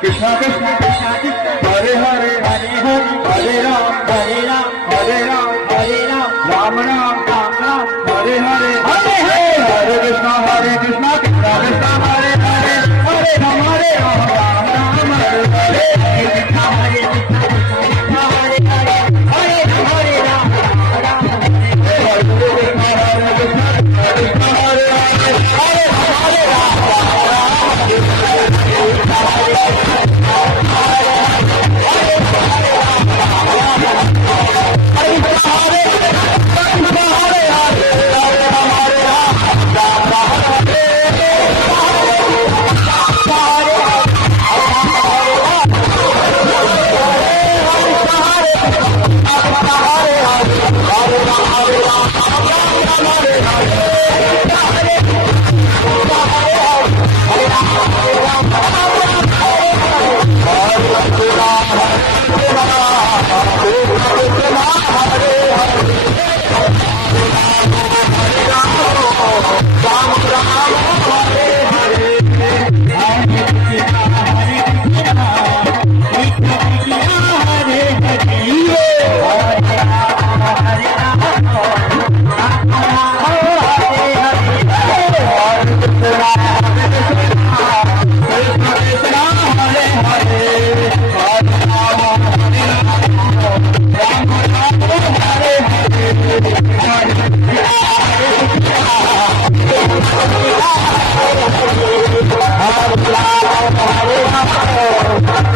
Krishna Krishna Krishna Krishna Hare Hare Hare Hare Hare Ram Hare Ram Hare Ram Hare Ram Ram Ram Ram Ram Hare Hare Hare Hare Hare Krishna Krishna Krishna Hare Hare Hare Ram Hare Ram Ram Ram Hare Hare Krishna Hare Krishna Krishna Hare Hare Hare Ram Hare Ram Ram Ram Hare Hare Krishna Krishna Hare Hare Hare Ram Hare Ram Hare